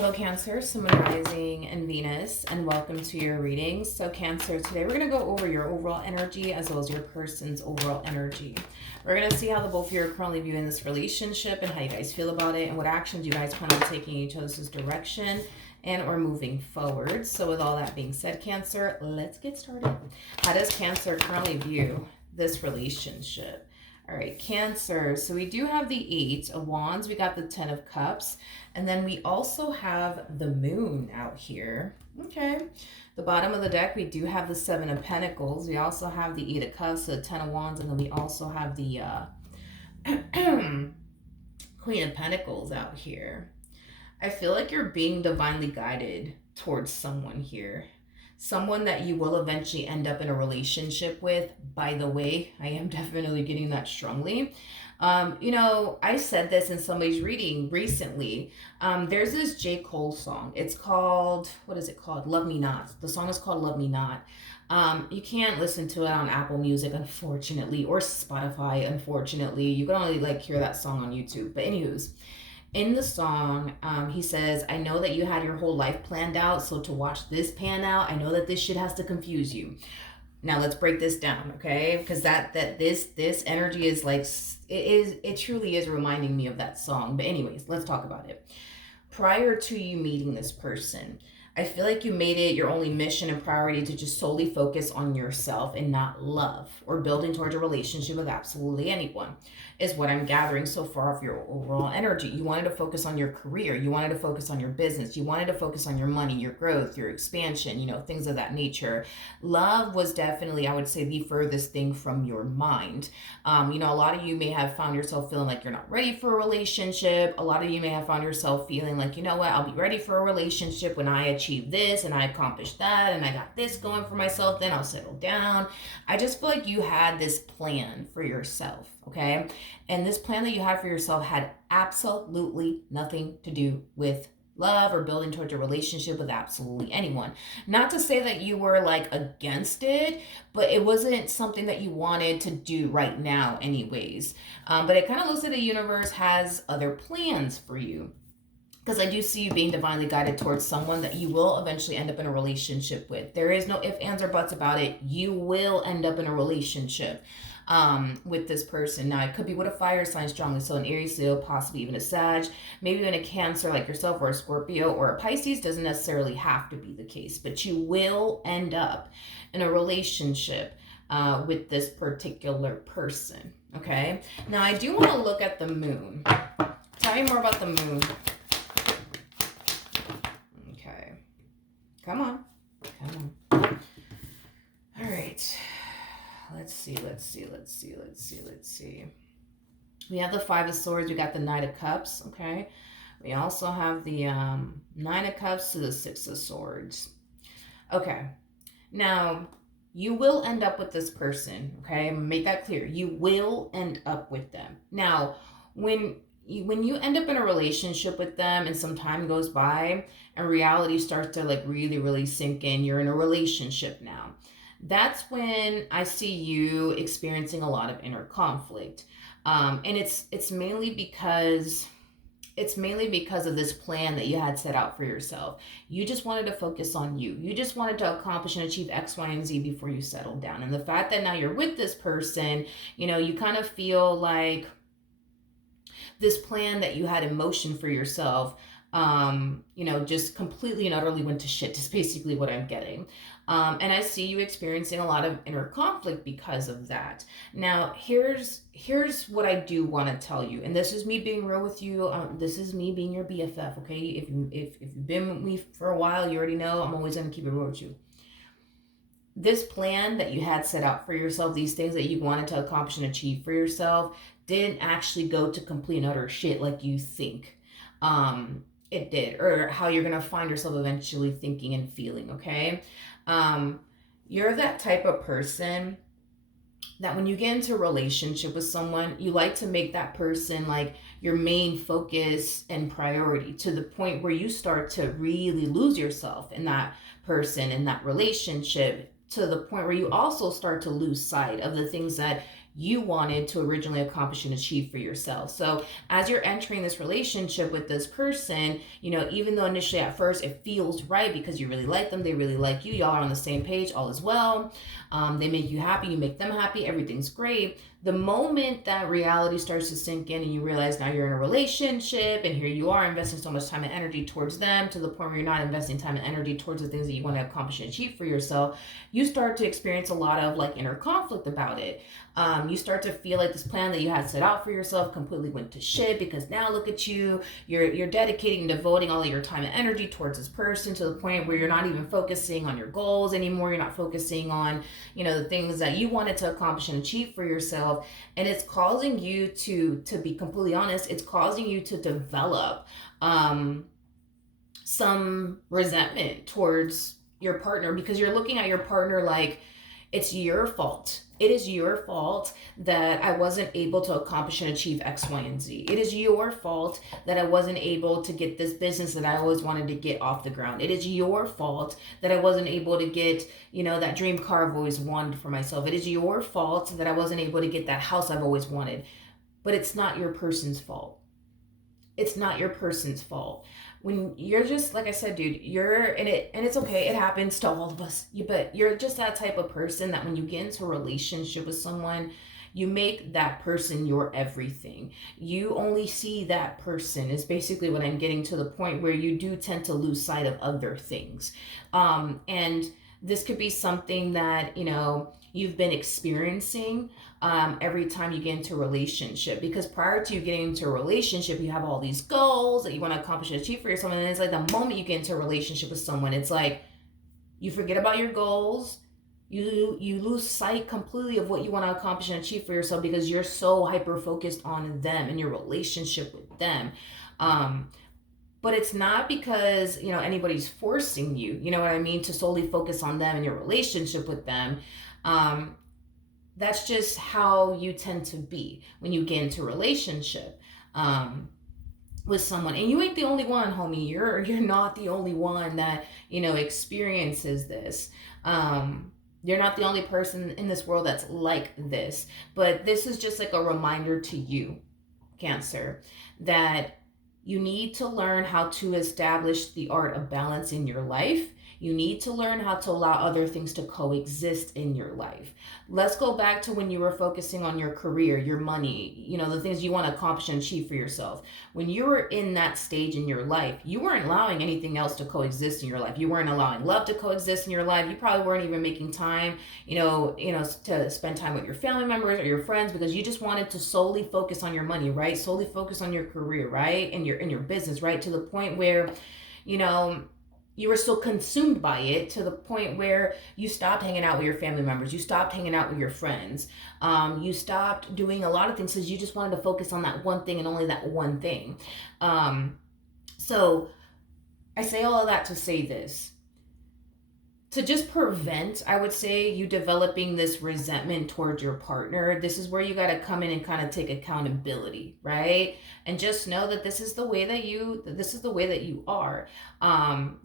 Hello Cancer, Sun, Rising, and Venus, and welcome to your readings. So Cancer, today we're going to go over your overall energy as well as your person's overall energy. We're going to see how the both of you are currently viewing this relationship and how you guys feel about it and what actions you guys plan on taking in each other's direction and or moving forward. So with all that being said, Cancer, let's get started. How does Cancer currently view this relationship? All right, Cancer. So we do have the 8 of Wands. We got the 10 of Cups. And then we also have the Moon out here. Okay. The bottom of the deck, we do have the 7 of Pentacles. We also have the 8 of Cups, the 10 of Wands. And then we also have the Queen of Pentacles out here. I feel like you're being divinely guided towards someone here. Someone that you will eventually end up in a relationship with. By the way, I am definitely getting that strongly. I said this in somebody's reading recently. There's this J. Cole song. It's called, what is it called? Love Me Not. The song is called Love Me Not. You can't listen to it on Apple Music, unfortunately, or Spotify, unfortunately. You can only hear that song on YouTube. But anywho's, in the song, he says, I know that you had your whole life planned out, so to watch this pan out, I know that this shit has to confuse you. Now let's break this down, okay? Because this energy is it truly is reminding me of that song. But anyways, let's talk about it. Prior to you meeting this person, I feel like you made it your only mission and priority to just solely focus on yourself and not love or building towards a relationship with absolutely anyone, is what I'm gathering so far of your overall energy. You wanted to focus on your career. You wanted to focus on your business. You wanted to focus on your money, your growth, your expansion, things of that nature. Love was definitely, I would say, the furthest thing from your mind. A lot of you may have found yourself feeling like you're not ready for a relationship. A lot of you may have found yourself feeling like, you know what, I'll be ready for a relationship when I achieve this and I accomplish that and I got this going for myself, then I'll settle down. I just feel like you had this plan for yourself, okay? And this plan that you had for yourself had absolutely nothing to do with love or building towards a relationship with absolutely anyone. Not to say that you were against it, but it wasn't something that you wanted to do right now anyways. But it kind of looks like the universe has other plans for you. Because I do see you being divinely guided towards someone that you will eventually end up in a relationship with. There is no ifs, ands, or buts about it. You will end up in a relationship with this person. Now, it could be with a fire sign strongly, so an Aries, Leo, possibly even a Sag, maybe even a Cancer like yourself, or a Scorpio, or a Pisces. Doesn't necessarily have to be the case, but you will end up in a relationship with this particular person, okay? Now, I do want to look at the moon. Tell me more about the moon. Okay. Come on. All right. Let's see. We have the 5 of Swords. We got the Knight of Cups, okay? We also have the 9 of Cups to the 6 of Swords. Okay. Now, you will end up with this person, okay? Make that clear. You will end up with them. Now, when you end up in a relationship with them and some time goes by and reality starts to really sink in, you're in a relationship now. That's when I see you experiencing a lot of inner conflict. And it's mainly because of this plan that you had set out for yourself. You just wanted to focus on you. You just wanted to accomplish and achieve X, Y, and Z before you settled down. And the fact that now you're with this person, you kind of feel like this plan that you had in motion for yourself, just completely and utterly went to shit, is basically what I'm getting. And I see you experiencing a lot of inner conflict because of that. Now, here's what I do want to tell you, and this is me being real with you. This is me being your BFF, okay? If you've been with me for a while, you already know I'm always going to keep it real with you. This plan that you had set out for yourself, these things that you wanted to accomplish and achieve for yourself, didn't actually go to complete and utter shit like you think it did, or how you're going to find yourself eventually thinking and feeling, okay? You're that type of person that when you get into a relationship with someone, you like to make that person your main focus and priority, to the point where you start to really lose yourself in that person, in that relationship, to the point where you also start to lose sight of the things that you wanted to originally accomplish and achieve for yourself. So as you're entering this relationship with this person, even though initially at first it feels right because you really like them, they really like you, y'all are on the same page, all is well. They make you happy, you make them happy, everything's great. The moment that reality starts to sink in and you realize now you're in a relationship and here you are investing so much time and energy towards them to the point where you're not investing time and energy towards the things that you want to accomplish and achieve for yourself, you start to experience a lot of like inner conflict about it. You start to feel like this plan that you had set out for yourself completely went to shit because now look at you, you're dedicating and devoting all of your time and energy towards this person to the point where you're not even focusing on your goals anymore. You're not focusing on, the things that you wanted to accomplish and achieve for yourself. And it's causing you to be completely honest, it's causing you to develop some resentment towards your partner because you're looking at your partner like it's your fault. It is your fault that I wasn't able to accomplish and achieve X, Y, and Z. It is your fault that I wasn't able to get this business that I always wanted to get off the ground. It is your fault that I wasn't able to get, that dream car I've always wanted for myself. It is your fault that I wasn't able to get that house I've always wanted. But it's not your person's fault. It's not your person's fault. When you're just like I said, dude, you're in it, and it's okay. It happens to all of us. But you're just that type of person that when you get into a relationship with someone, you make that person your everything. You only see that person is basically what I'm getting to the point where you do tend to lose sight of other things. And this could be something that, you've been experiencing every time you get into a relationship, because prior to you getting into a relationship you have all these goals that you want to accomplish and achieve for yourself, and then it's like the moment you get into a relationship with someone, it's like you forget about your goals, you lose sight completely of what you want to accomplish and achieve for yourself because you're so hyper focused on them and your relationship with them. But it's not because anybody's forcing you, you know what I mean, to solely focus on them and your relationship with them. That's just how you tend to be when you get into a relationship with someone. And you ain't the only one, homie. You're not the only one that experiences this. You're not the only person in this world that's like this. But this is just like a reminder to you, Cancer, that you need to learn how to establish the art of balance in your life. You need to learn how to allow other things to coexist in your life. Let's go back to when you were focusing on your career, your money, the things you want to accomplish and achieve for yourself. When you were in that stage in your life, you weren't allowing anything else to coexist in your life. You weren't allowing love to coexist in your life. You probably weren't even making time, to spend time with your family members or your friends because you just wanted to solely focus on your money, right? Solely focus on your career, right? And your business, right? To the point where, you were so consumed by it to the point where you stopped hanging out with your family members. You stopped hanging out with your friends. You stopped doing a lot of things because you just wanted to focus on that one thing and only that one thing. So I say all of that to say this. To just prevent, I would say, you developing this resentment towards your partner, this is where you got to come in and kind of take accountability, right? And just know that this is the way that you are.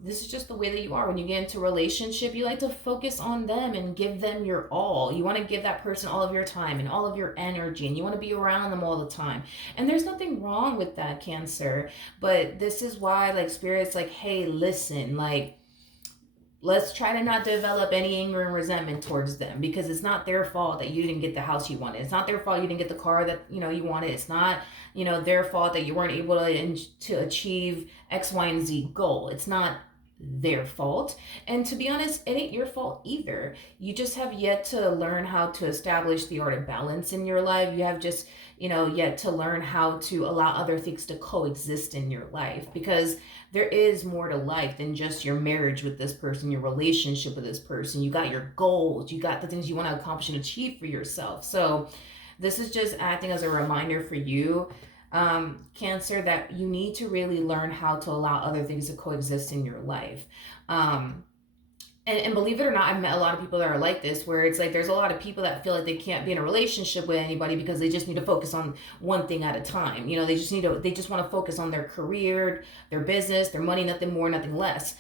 This is just the way that you are. When you get into a relationship, you like to focus on them and give them your all. You want to give that person all of your time and all of your energy, and you want to be around them all the time. And there's nothing wrong with that, Cancer. But this is why, like, Spirit's like, hey, listen, like, let's try to not develop any anger and resentment towards them, because it's not their fault that you didn't get the house you wanted. It's not their fault you didn't get the car that you wanted. It's not their fault that you weren't able to achieve X, Y, and Z goal. It's not their fault. And to be honest, it ain't your fault either. You just have yet to learn how to establish the art of balance in your life. You have just yet to learn how to allow other things to coexist in your life, because there is more to life than just your marriage with this person, your relationship with this person. You got your goals, you got the things you want to accomplish and achieve for yourself. So this is just acting as a reminder for you, Cancer, that you need to really learn how to allow other things to coexist in your life. And believe it or not, I've met a lot of people that are like this, where it's like there's a lot of people that feel like they can't be in a relationship with anybody because they just need to focus on one thing at a time. They just want to focus on their career, their business, their money, nothing more, nothing less.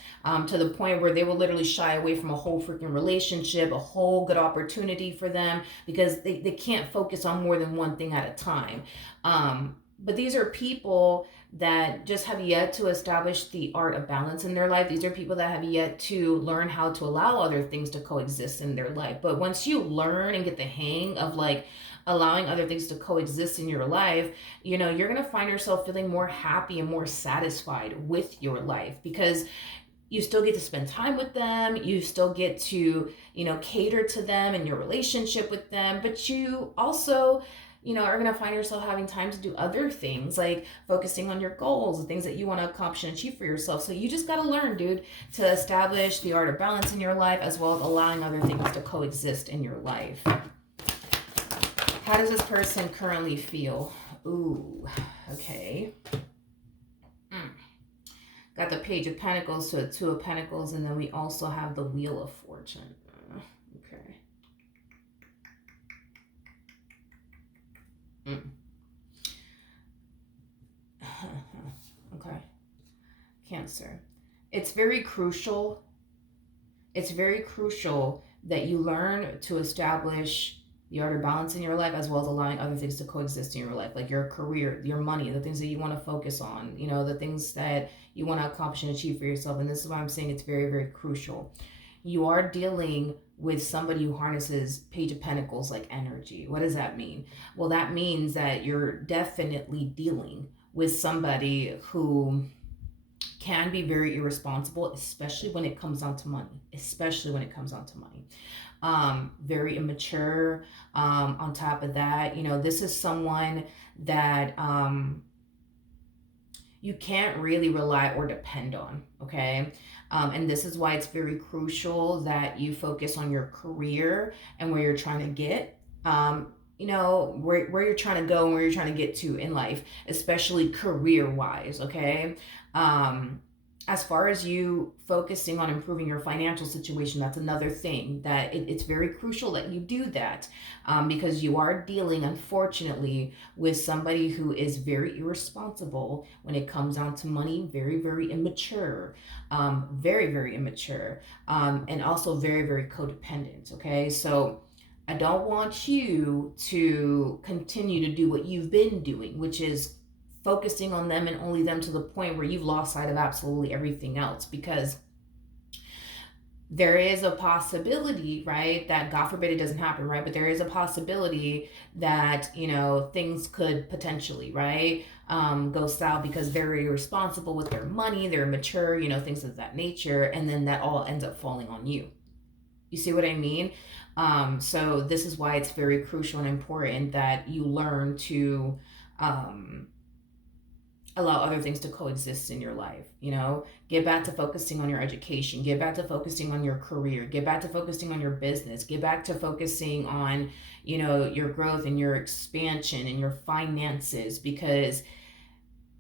To the point where they will literally shy away from a whole freaking relationship, a whole good opportunity for them, because they can't focus on more than one thing at a time. But these are people that just have yet to establish the art of balance in their life. These are people that have yet to learn how to allow other things to coexist in their life. But once you learn and get the hang of like allowing other things to coexist in your life, you're going to find yourself feeling more happy and more satisfied with your life, because you still get to spend time with them. You still get to, cater to them and your relationship with them. But you also, are going to find yourself having time to do other things, like focusing on your goals, the things that you want to accomplish and achieve for yourself. So you just got to learn, dude, to establish the art of balance in your life, as well as allowing other things to coexist in your life. How does this person currently feel? Ooh, okay. Got the Page of Pentacles to the Two of Pentacles, and then we also have the Wheel of Fortune. Okay. Okay. Cancer. It's very crucial. It's very crucial that you learn to establish the art of balance in your life, as well as allowing other things to coexist in your life, like your career, your money, the things that you want to focus on, the things that you want to accomplish and achieve for yourself. And this is why I'm saying it's very, very crucial. You are dealing with somebody who harnesses Page of Pentacles like energy. What does that mean? Well, that means that you're definitely dealing with somebody who can be very irresponsible, especially when it comes down to money. Very immature. On top of that, this is someone that you can't really rely or depend on, okay? And this is why it's very crucial that you focus on your career and where you're trying to get. Where you're trying to go and where you're trying to get to in life, especially career-wise, okay? As far as you focusing on improving your financial situation, that's another thing that it's very crucial that you do that, because you are dealing, unfortunately, with somebody who is very irresponsible when it comes down to money, very, very immature, very, very immature, and also very, very codependent, okay? So I don't want you to continue to do what you've been doing, which is focusing on them and only them, to the point where you've lost sight of absolutely everything else. Because there is a possibility, right, that God forbid it doesn't happen, right, but there is a possibility that things could potentially, right, go south, because they're irresponsible with their money, they're immature, things of that nature, and then that all ends up falling on you. You see what I mean? So this is why it's very crucial and important that you learn to allow other things to coexist in your life. Get back to focusing on your education, get back to focusing on your career, get back to focusing on your business, get back to focusing on your growth and your expansion and your finances. Because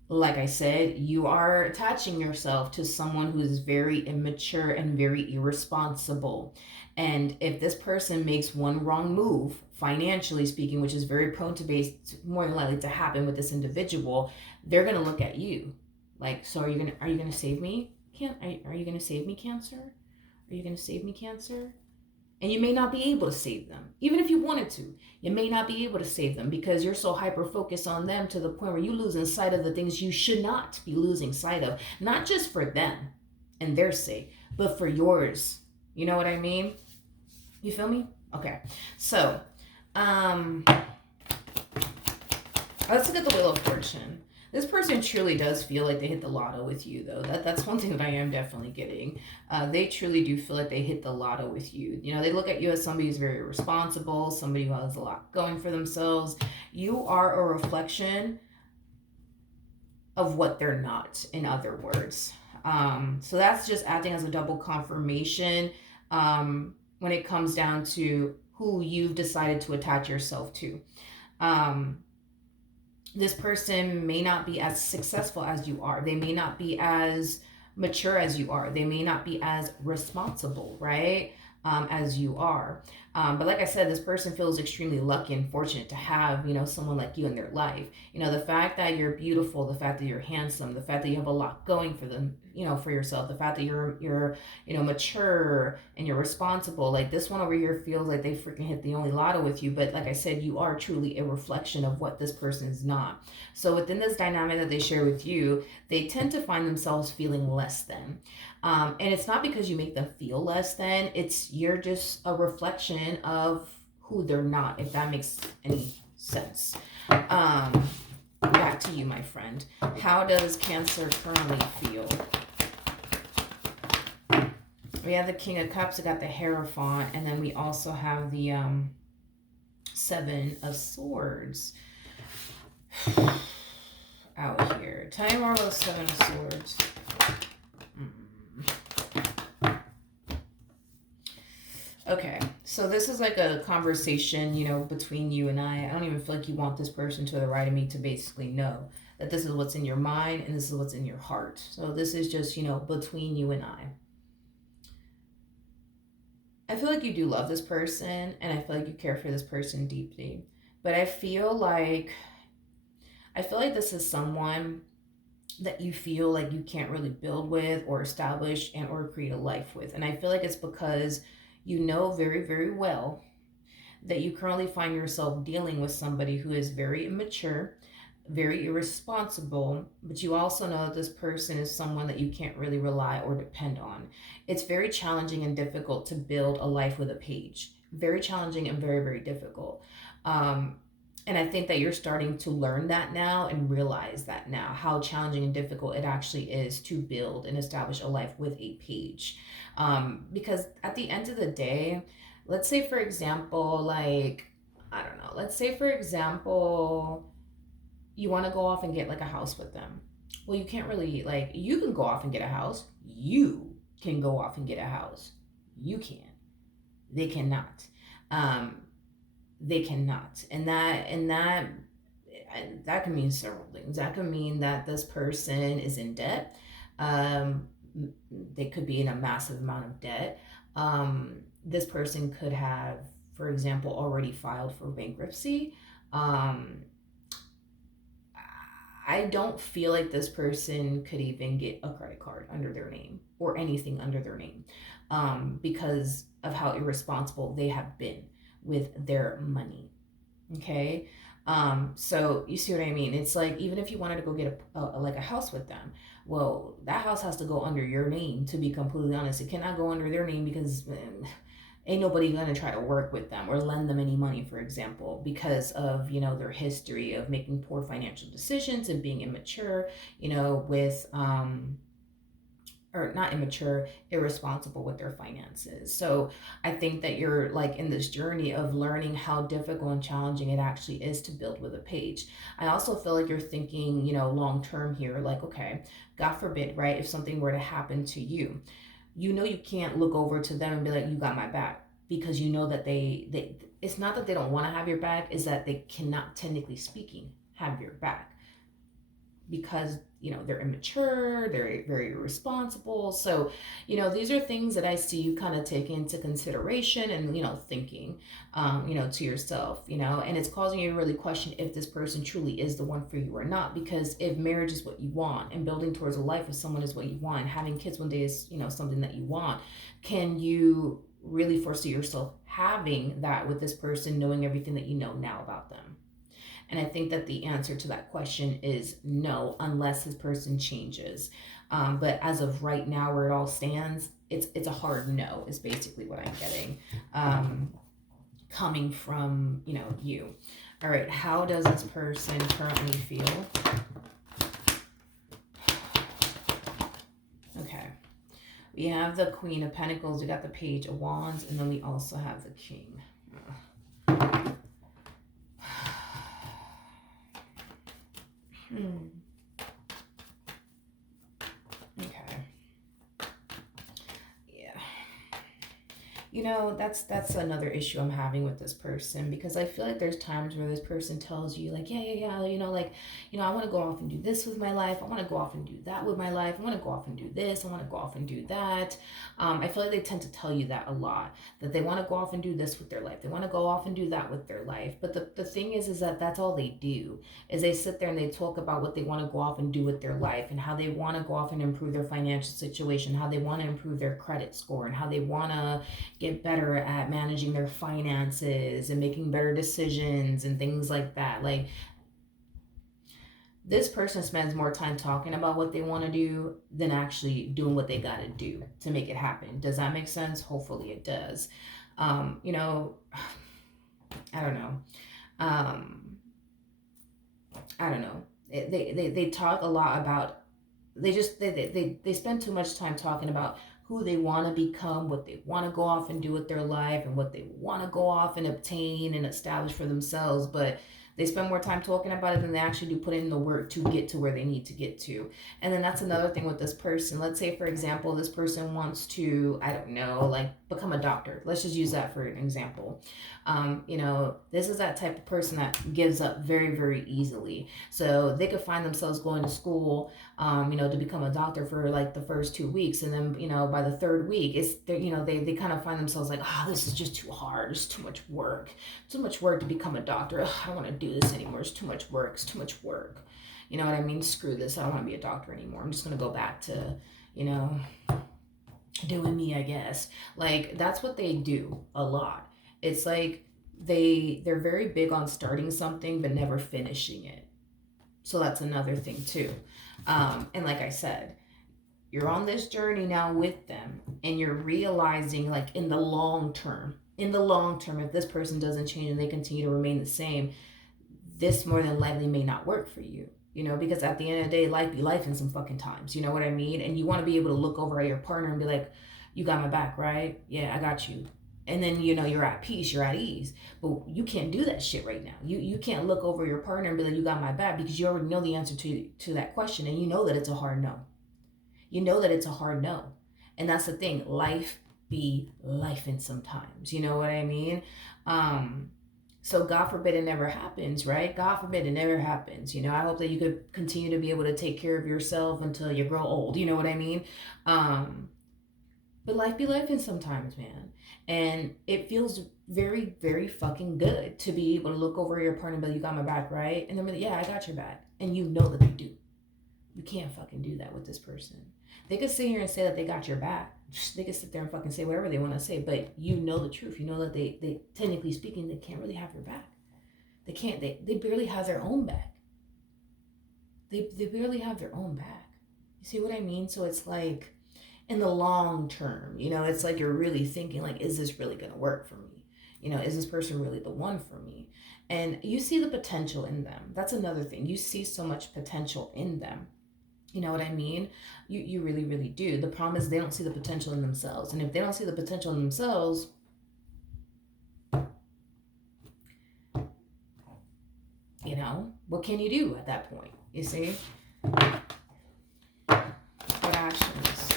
like I said, you are attaching yourself to someone who is very immature and very irresponsible. And if this person makes one wrong move, financially speaking, which is very prone to be more than likely to happen with this individual, they're going to look at you like, so are you going to save me? Are you going to save me, Cancer? Are you going to save me, Cancer? And you may not be able to save them. Even if you wanted to, you may not be able to save them, because you're so hyper-focused on them to the point where you losing sight of the things you should not be losing sight of. Not just for them and their sake, but for yours. You know what I mean? You feel me? Okay. So, let's look at the Wheel of Fortune. This person truly does feel like they hit the lotto with you, though. That's one thing that I am definitely getting. They truly do feel like they hit the lotto with you. They look at you as somebody who's very responsible, somebody who has a lot going for themselves. You are a reflection of what they're not, in other words. So that's just acting as a double confirmation when it comes down to who you've decided to attach yourself to. This person may not be as successful as you are. They may not be as mature as you are. They may not be as responsible, right? As you are. But like I said, this person feels extremely lucky and fortunate to have, someone like you in their life. The fact that you're beautiful, the fact that you're handsome, the fact that you have a lot going for them, for yourself, the fact that you're mature and you're responsible. Like this one over here feels like they freaking hit the only lotto with you. But like I said, you are truly a reflection of what this person is not. So within this dynamic that they share with you, they tend to find themselves feeling less than. And it's not because you make them feel less than, you're just a reflection of who they're not, if that makes any sense. Back to you, my friend. How does Cancer currently feel? We have the King of Cups, we got the Hierophant, and then we also have the Seven of Swords out here. Tell me more about the Seven of Swords. Okay, so this is like a conversation, between you and I. I don't even feel like you want this person to the right of me to basically know that this is what's in your mind and this is what's in your heart. So this is just, between you and I. I feel like you do love this person and I feel like you care for this person deeply. But I feel like this is someone that you feel like you can't really build with or establish and or create a life with. And I feel like it's because you know very, very well that you currently find yourself dealing with somebody who is very immature, very irresponsible, but you also know that this person is someone that you can't really rely or depend on. It's very challenging and difficult to build a life with a page. Very challenging and very, very difficult. And I think that you're starting to learn that now and realize that now, how challenging and difficult it actually is to build and establish a life with a page. Because at the end of the day, let's say, for example, you want to go off and get like a house with them. Well, you can't really, you can go off and get a house. You can go off and get a house. You can. They cannot. They cannot. And that can mean several things. That can mean that this person is in debt. They could be in a massive amount of debt. This person could have, for example, already filed for bankruptcy. I don't feel like this person could even get a credit card under their name or anything under their name, because of how irresponsible they have been with their money. Okay. So you see what I mean? It's like, even if you wanted to go get a house with them, well, that house has to go under your name, to be completely honest. It cannot go under their name because ain't nobody gonna try to work with them or lend them any money, for example, because of, their history of making poor financial decisions and being immature, with or not immature, irresponsible with their finances. So I think that you're like in this journey of learning how difficult and challenging it actually is to build with a page. I also feel like you're thinking, long term here, like, okay, God forbid, right? If something were to happen to you, you can't look over to them and be like, you got my back, because you know that they it's not that they don't want to have your back, is that they cannot, technically speaking, have your back, because they're immature, they're very irresponsible. So these are things that I see you kind of take into consideration and thinking to yourself, and it's causing you to really question if this person truly is the one for you or not. Because if marriage is what you want and building towards a life with someone is what you want, and having kids one day is something that you want, can you really foresee yourself having that with this person, knowing everything that you know now about them? And I think that the answer to that question is no, unless this person changes. But as of right now, where it all stands, it's a hard no, is basically what I'm getting, coming from you. All right, how does this person currently feel? Okay, we have the Queen of Pentacles, we got the Page of Wands, and then we also have the King. Okay. Yeah. That's another issue I'm having with this person, because I feel like there's times where this person tells you like, yeah, I want to go off and do this with my life. I want to go off and do that with my life. I want to go off and do this. I want to go off and do that. I feel like they tend to tell you that a lot, that they want to go off and do this with their life. They want to go off and do that with their life. But the thing is that that's all they do, is they sit there and they talk about what they want to go off and do with their life, and how they want to go off and improve their financial situation, how they want to improve their credit score, and how they want to get better at managing their finances and making better decisions and things like that. Like, this person spends more time talking about what they want to do than actually doing what they got to do to make it happen. Does that make sense? Hopefully it does. You know, I don't know. Um, I don't know. They talk a lot about, they spend too much time talking about who they want to become, what they want to go off and do with their life, and what they want to go off and obtain and establish for themselves. But they spend more time talking about it than they actually do put in the work to get to where they need to get to. And then that's another thing with this person. Let's say, for example, this person wants to, I don't know, like become a doctor. Let's just use that for an example. This is that type of person that gives up very, very easily. So they could find themselves going to school, to become a doctor for like the first 2 weeks. And then, by the third week, they kind of find themselves like, this is just too hard. It's too much work. Too much work to become a doctor. I don't want to do this anymore. It's too much work. It's too much work. You know what I mean? Screw this. I don't want to be a doctor anymore. I'm just going to go back to, doing me, I guess. Like, that's what they do a lot. It's like they're very big on starting something but never finishing it. So that's another thing too. And like I said, you're on this journey now with them, and you're realizing, like, in the long term, if this person doesn't change and they continue to remain the same, this more than likely may not work for you. Because at the end of the day, life be life in some fucking times. You know what I mean? And you want to be able to look over at your partner and be like, you got my back, right? Yeah, I got you. And then, you're at peace, you're at ease. But you can't do that shit right now. You can't look over your partner and be like, you got my back, because you already know the answer to that question, and you know that it's a hard no. You know that it's a hard no. And that's the thing. Life be life in sometimes. You know what I mean? So God forbid it never happens, right? God forbid it never happens. I hope that you could continue to be able to take care of yourself until you grow old. You know what I mean? But life be life in sometimes, man. And it feels very, very fucking good to be able to look over your partner and be like, you got my back, right? And then be like, yeah, I got your back. And you know that they do. You can't fucking do that with this person. They could sit here and say that they got your back. They could sit there and fucking say whatever they want to say, but you know the truth. You know that they technically speaking, they can't really have your back. They can't. They barely have their own back. They barely have their own back. You see what I mean? So it's like, in the long term, it's like you're really thinking, like, is this really going to work for me? Is this person really the one for me? And you see the potential in them. That's another thing. You see so much potential in them. You know what I mean? You really, really do. The problem is they don't see the potential in themselves. And if they don't see the potential in themselves, what can you do at that point? You see? What actions?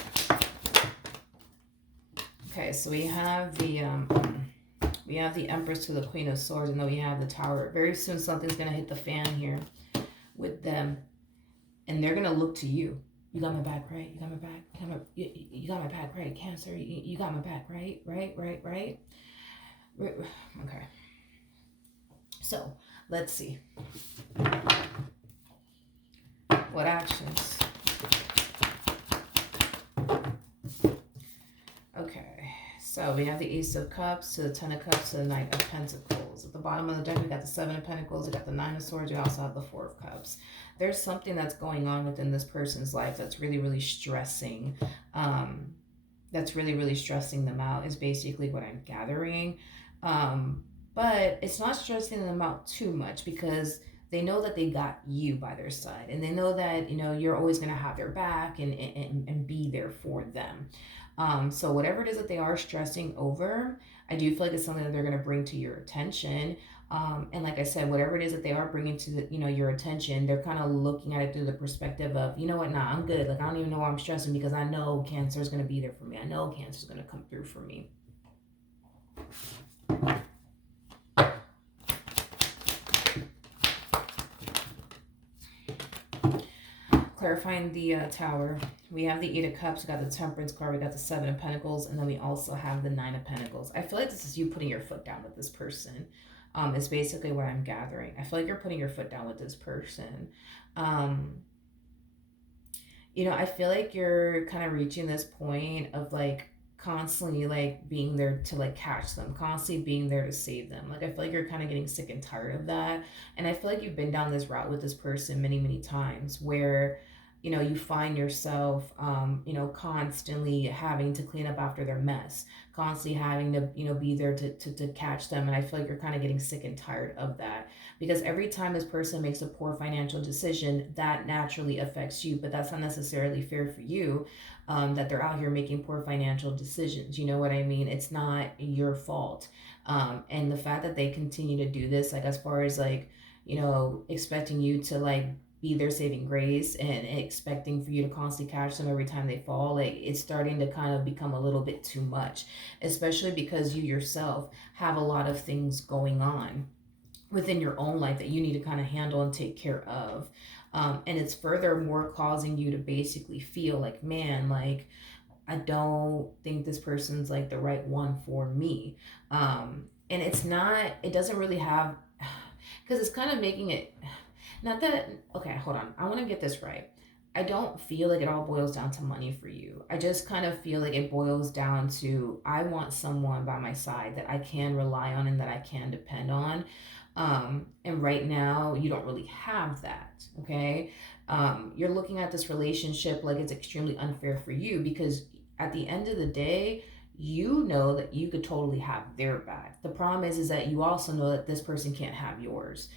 Okay, so we have the Empress to the Queen of Swords, and then we have the Tower. Very soon something's gonna hit the fan here with them. And they're going to look to you. You got my back, right? You got my back. You got my back, right? Cancer, you got my back, right? Right? Okay. So, let's see. What actions? Okay. So, we have the Ace of Cups to the Ten of Cups to the Knight of Pentacles. At the bottom of the deck, we got the Seven of Pentacles. We got the Nine of Swords. We also have the Four of Cups. There's something that's going on within this person's life that's really, really stressing. That's really, really stressing them out, is basically what I'm gathering. But it's not stressing them out too much, because they know that they got you by their side. And they know that, you're always going to have their back and be there for them. So whatever it is that they are stressing over, I do feel like it's something that they're going to bring to your attention. And like I said, whatever it is that they are bringing to your attention, they're kind of looking at it through the perspective of, nah, I'm good. Like, I don't even know why I'm stressing, because I know Cancer is going to be there for me. I know Cancer is going to come through for me. Clarifying the tower, we have the Eight of Cups, we got the Temperance card, we got the Seven of Pentacles, and then we also have the Nine of Pentacles. I feel like this is you putting your foot down with this person. Is basically what I'm gathering. I feel like you're putting your foot down with this person. Um, I feel like you're kind of reaching this point of like constantly like being there to like catch them, constantly being there to save them. Like I feel like you're kind of getting sick and tired of that. And I feel like you've been down this route with this person many, many times where you find yourself constantly having to clean up after their mess, constantly having to be there to catch them. And I feel like you're kind of getting sick and tired of that, because every time this person makes a poor financial decision, that naturally affects you, but that's not necessarily fair for you. That they're out here making poor financial decisions, you know what I mean? It's not your fault. And the fact that they continue to do this, like as far as like expecting you to like be their saving grace and expecting for you to constantly catch them every time they fall, like it's starting to kind of become a little bit too much, especially because you yourself have a lot of things going on within your own life that you need to kind of handle and take care of. And it's furthermore causing you to basically feel like, man, like I don't think this person's like the right one for me. And it's not, it doesn't really have, because it's kind of making it, not that, okay, hold on. I want to get this right. I don't feel like it all boils down to money for you. I just kind of feel like it boils down to I want someone by my side that I can rely on and that I can depend on. And right now, you don't really have that, okay? You're looking at this relationship like it's extremely unfair for you because at the end of the day, you know that you could totally have their back. The problem is that you also know that this person can't have yours,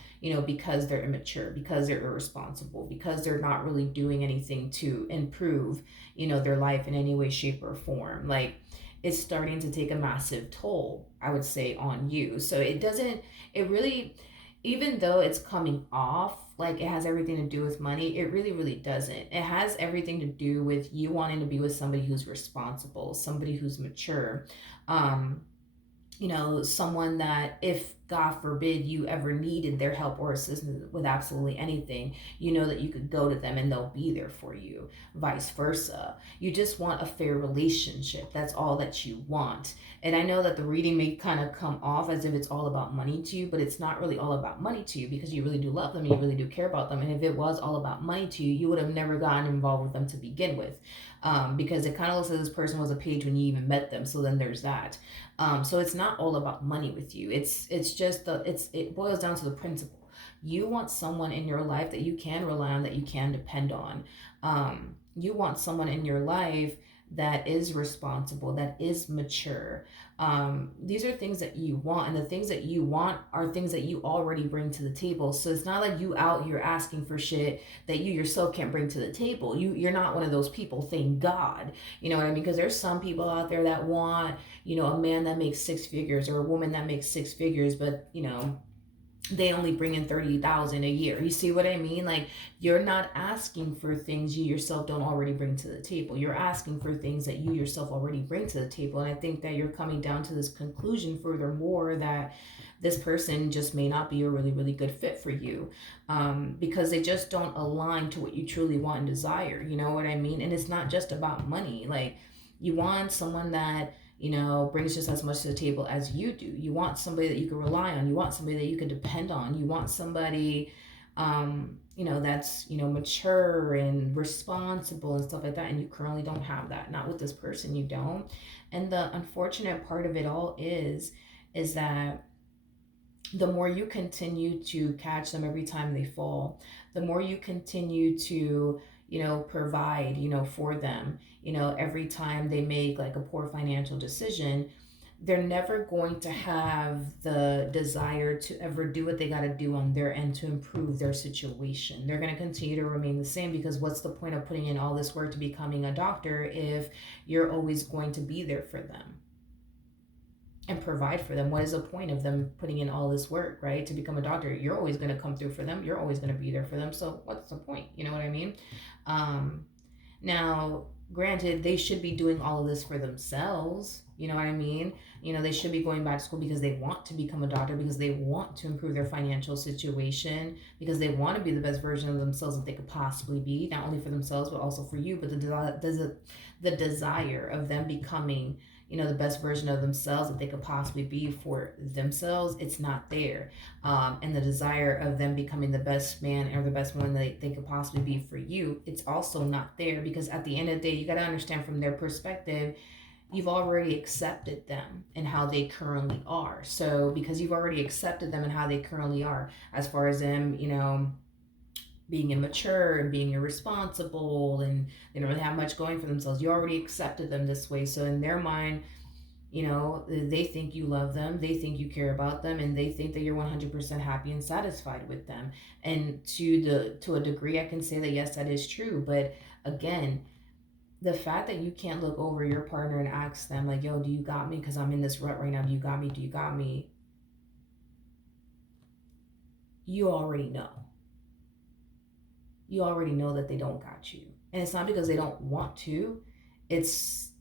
because they're immature, because they're irresponsible, because they're not really doing anything to improve, their life in any way, shape, or form. Like it's starting to take a massive toll, I would say, on you. So it really, even though it's coming off like it has everything to do with money, it really, really doesn't. It has everything to do with you wanting to be with somebody who's responsible, somebody who's mature. Um, someone that if God forbid you ever needed their help or assistance with absolutely anything, that you could go to them and they'll be there for you, vice versa. You just want a fair relationship. That's all that you want. And I know that the reading may kind of come off as if it's all about money to you, but it's not really all about money to you because you really do love them and you really do care about them. And if it was all about money to you, you would have never gotten involved with them to begin with. Because it kind of looks like this person was a page when you even met them. So then there's that. So it's not all about money with you. It's just it boils down to the principle. You want someone in your life that you can rely on, that you can depend on. You want someone in your life that is responsible, that is mature. These are things that you want, and the things that you want are things that you already bring to the table. So it's not like you out here asking for shit that you yourself can't bring to the table. You're not one of those people, thank God. You know what I mean? Because there's some people out there that want, a man that makes six figures or a woman that makes six figures, but they only bring in 30,000 a year. You see what I mean? Like you're not asking for things you yourself don't already bring to the table. You're asking for things that you yourself already bring to the table. And I think that you're coming down to this conclusion furthermore that this person just may not be a really, really good fit for you, because they just don't align to what you truly want and desire. You know what I mean? And it's not just about money. Like you want someone that brings just as much to the table as you do. You want somebody that you can rely on. You want somebody that you can depend on. You want somebody, that's, mature and responsible and stuff like that. And you currently don't have that. Not with this person, you don't. And the unfortunate part of it all is that the more you continue to catch them every time they fall, the more you continue to, provide, for them, every time they make like a poor financial decision, they're never going to have the desire to ever do what they got to do on their end to improve their situation. They're going to continue to remain the same because what's the point of putting in all this work to becoming a doctor if you're always going to be there for them and provide for them? What is the point of them putting in all this work, right? To become a doctor, you're always going to come through for them. You're always going to be there for them. So what's the point? You know what I mean? Now, granted, they should be doing all of this for themselves. You know what I mean? They should be going back to school because they want to become a doctor, because they want to improve their financial situation, because they want to be the best version of themselves that they could possibly be, not only for themselves but also for you. But the desire of them becoming, the best version of themselves that they could possibly be for themselves, it's not there. And the desire of them becoming the best man or the best woman they could possibly be for you, it's also not there, because at the end of the day, you got to understand from their perspective, you've already accepted them and how they currently are. So because you've already accepted them and how they currently are, as far as them, being immature and being irresponsible, and they don't really have much going for themselves, you already accepted them this way. So in their mind, they think you love them, they think you care about them, and they think that you're 100% happy and satisfied with them. And to a degree, I can say that yes, that is true. But again, the fact that you can't look over your partner and ask them like, yo, do you got me, because I'm in this rut right now, do you got me, do you got me, you already know. You already know that they don't got you. And it's not because they don't want to, it's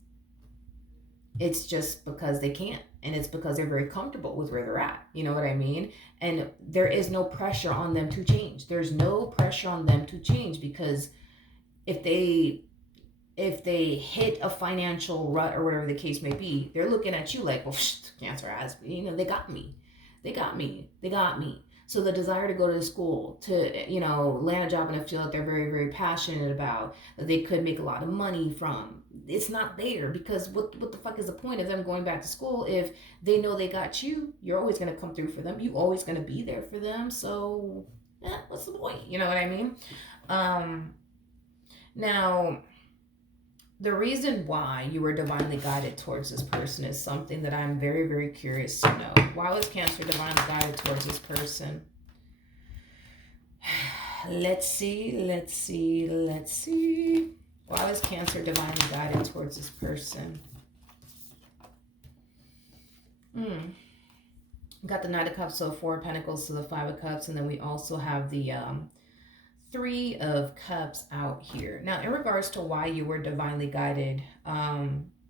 it's just because they can't, and it's because they're very comfortable with where they're at. You know what I mean? And there is no pressure on them to change. There's no pressure on them to change, because if they hit a financial rut or whatever the case may be, they're looking at you like, well, Cancer has me. They got me. They got me. They got me. So the desire to go to school, to, land a job in a field that they're very, very passionate about, that they could make a lot of money from, it's not there. Because what the fuck is the point of them going back to school if they know they got you? You're always going to come through for them. You're always going to be there for them. So, what's the point? You know what I mean? Now, the reason why you were divinely guided towards this person is something that I'm very, very curious to know. Why was Cancer divinely guided towards this person? Let's see. Why was Cancer divinely guided towards this person? Got the Knight of Cups, so 4 of Pentacles to the 5 of Cups, and then we also have the 3 of Cups out here. Now, in regards to why you were divinely guided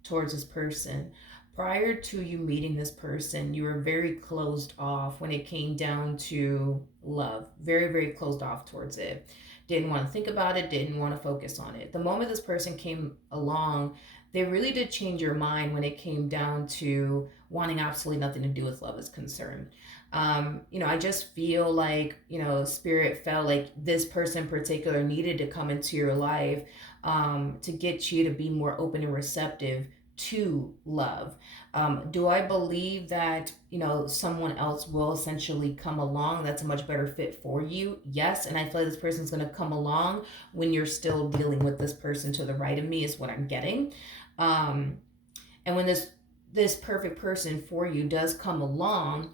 towards this person, prior to you meeting this person, you were very closed off when it came down to love. Very, very closed off towards it. Didn't want to think about it, didn't want to focus on it. The moment this person came along, they really did change your mind when it came down to wanting absolutely nothing to do with love is concerned. I just feel like, Spirit felt like this person in particular needed to come into your life to get you to be more open and receptive to love. Do I believe that, someone else will essentially come along that's a much better fit for you? Yes. And I feel like this person's going to come along when you're still dealing with this person to the right of me, is what I'm getting. And when this perfect person for you does come along,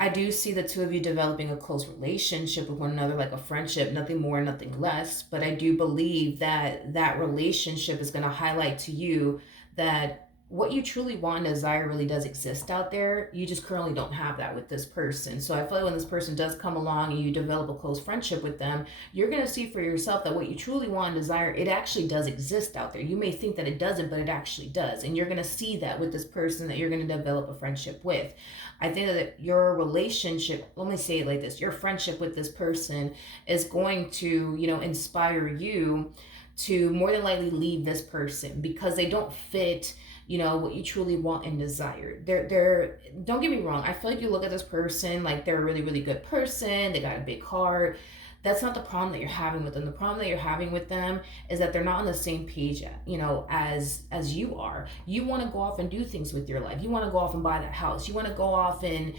I do see the two of you developing a close relationship with one another, like a friendship, nothing more, nothing less. But I do believe that relationship is going to highlight to you that what you truly want and desire really does exist out there. You just currently don't have that with this person. So I feel like when this person does come along and you develop a close friendship with them, you're going to see for yourself that what you truly want and desire, it actually does exist out there. You may think that it doesn't, but it actually does. And you're going to see that with this person that you're going to develop a friendship with. I think that your relationship, let me say it like this, your friendship with this person is going to, inspire you to more than likely leave this person because they don't fit, what you truly want and desire. They're don't get me wrong, I feel like you look at this person like they're a really, really good person, they got a big heart. That's not the problem that you're having with them. The problem that you're having with them is that they're not on the same page, as you are. You want to go off and do things with your life. You want to go off and buy that house. You want to go off and,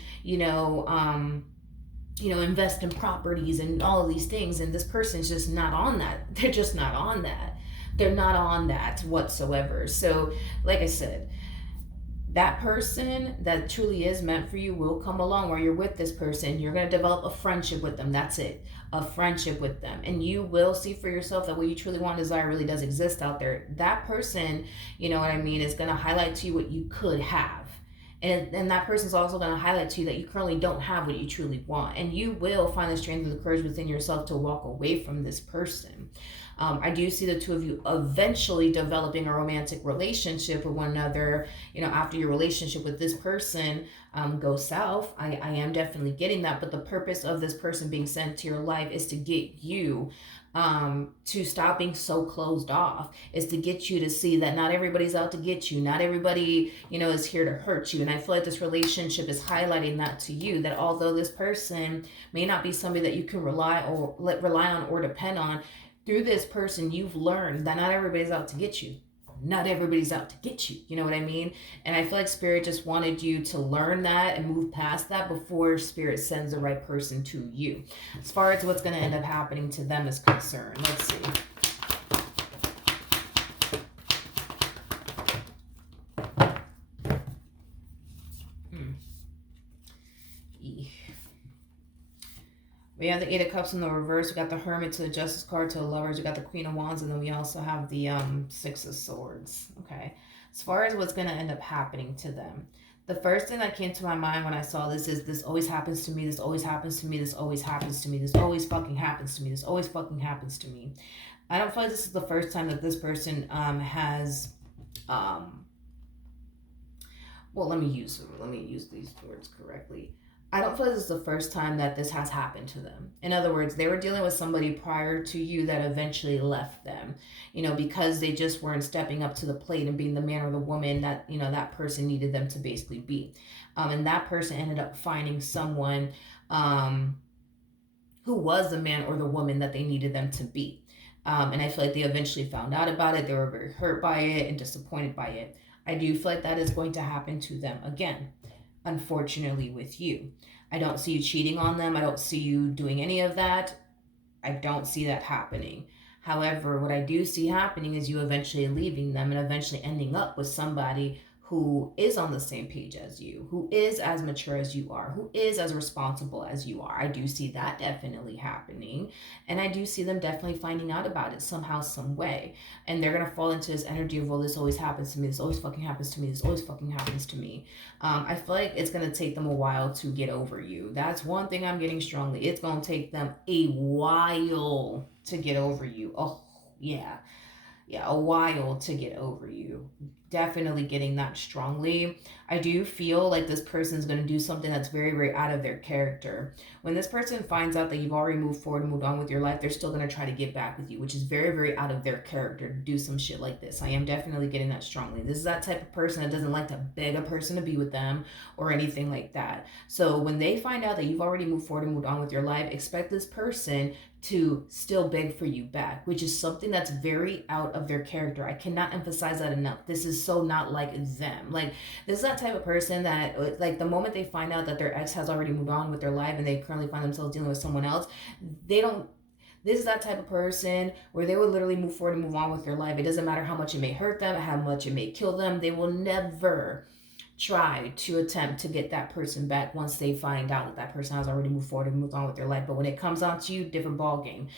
invest in properties and all of these things. And this person's just not on that. They're just not on that. They're not on that whatsoever. So, like I said, that person that truly is meant for you will come along where you're with this person. You're going to develop a friendship with them. That's it. A friendship with them. And you will see for yourself that what you truly want and desire really does exist out there. That person, is going to highlight to you what you could have. And that person's also going to highlight to you that you currently don't have what you truly want. And you will find the strength and the courage within yourself to walk away from this person. I do see the two of you eventually developing a romantic relationship with one another, after your relationship with this person goes south. I am definitely getting that, but the purpose of this person being sent to your life is to get you to stop being so closed off, is to get you to see that not everybody's out to get you, not everybody is here to hurt you. And I feel like this relationship is highlighting that to you, that although this person may not be somebody that you can rely on or depend on, through this person you've learned that not everybody's out to get you, not everybody's out to get you. You know what I mean? And I feel like Spirit just wanted you to learn that and move past that before Spirit sends the right person to you. As far as what's going to end up happening to them is concerned, let's see. We have the Eight of Cups in the reverse. We got the Hermit to the Justice card to the Lovers. We got the Queen of Wands, and then we also have the Six of Swords. Okay. As far as what's going to end up happening to them, the first thing that came to my mind when I saw this is, this always happens to me. This always happens to me. This always happens to me. This always fucking happens to me. This always fucking happens to me. I don't feel like this is the first time that this person has well, let me use these words correctly. I don't feel like this is the first time that this has happened to them. In other words, they were dealing with somebody prior to you that eventually left them, because they just weren't stepping up to the plate and being the man or the woman that, that person needed them to basically be. And that person ended up finding someone who was the man or the woman that they needed them to be. And I feel like they eventually found out about it. They were very hurt by it and disappointed by it. I do feel like that is going to happen to them again, unfortunately, with you. I don't see you cheating on them. I don't see you doing any of that. I don't see that happening. However, what I do see happening is you eventually leaving them and eventually ending up with somebody who is on the same page as you, who is as mature as you are, who is as responsible as you are. I do see that definitely happening. And I do see them definitely finding out about it somehow, some way. And they're going to fall into this energy of, well, this always happens to me. This always fucking happens to me. This always fucking happens to me. I feel like it's going to take them a while to get over you. That's one thing I'm getting strongly. It's going to take them a while to get over you. Oh, yeah. Yeah, a while to get over you. Definitely getting that strongly. I do feel like this person is going to do something that's very, very out of their character. When this person finds out that you've already moved forward and moved on with your life, they're still going to try to get back with you, which is very, very out of their character to do some shit like this. I am definitely getting that strongly. This is that type of person that doesn't like to beg a person to be with them or anything like that. So when they find out that you've already moved forward and moved on with your life, expect this person to still beg for you back, which is something that's very out of their character. I cannot emphasize that enough. This is so not like them. Like, this is that type of person that, like, the moment they find out that their ex has already moved on with their life and they currently find themselves dealing with someone else, this is that type of person where they would literally move forward and move on with their life. It doesn't matter how much it may hurt them, how much it may kill them. They will never try to attempt to get that person back once they find out that that person has already moved forward and moved on with their life. But when it comes down to you, different ball game,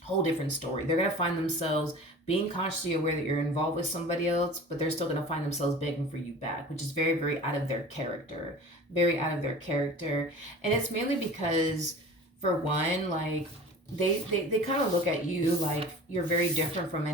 whole different story. They're gonna find themselves being consciously aware that you're involved with somebody else, but they're still gonna find themselves begging for you back, which is very, very out of their character, very out of their character. And it's mainly because, for one, like, they kind of look at you like you're very different from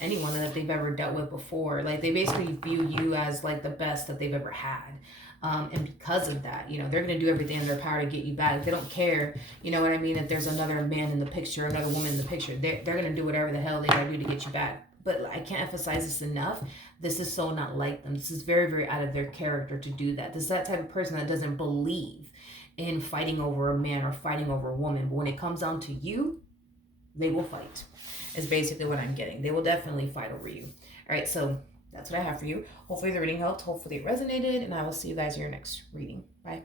anyone that they've ever dealt with before. Like, they basically view you as like the best that they've ever had. And because of that, they're going to do everything in their power to get you back. They don't care, you know what I mean, if there's another man in the picture, another woman in the picture. They're going to do whatever the hell they got to do to get you back. But I can't emphasize this enough. This is so not like them. This is very, very out of their character to do that. This is that type of person that doesn't believe in fighting over a man or fighting over a woman. But when it comes down to you, they will fight, is basically what I'm getting. They will definitely fight over you. All right, so that's what I have for you. Hopefully the reading helped. Hopefully it resonated, and I will see you guys in your next reading. Bye.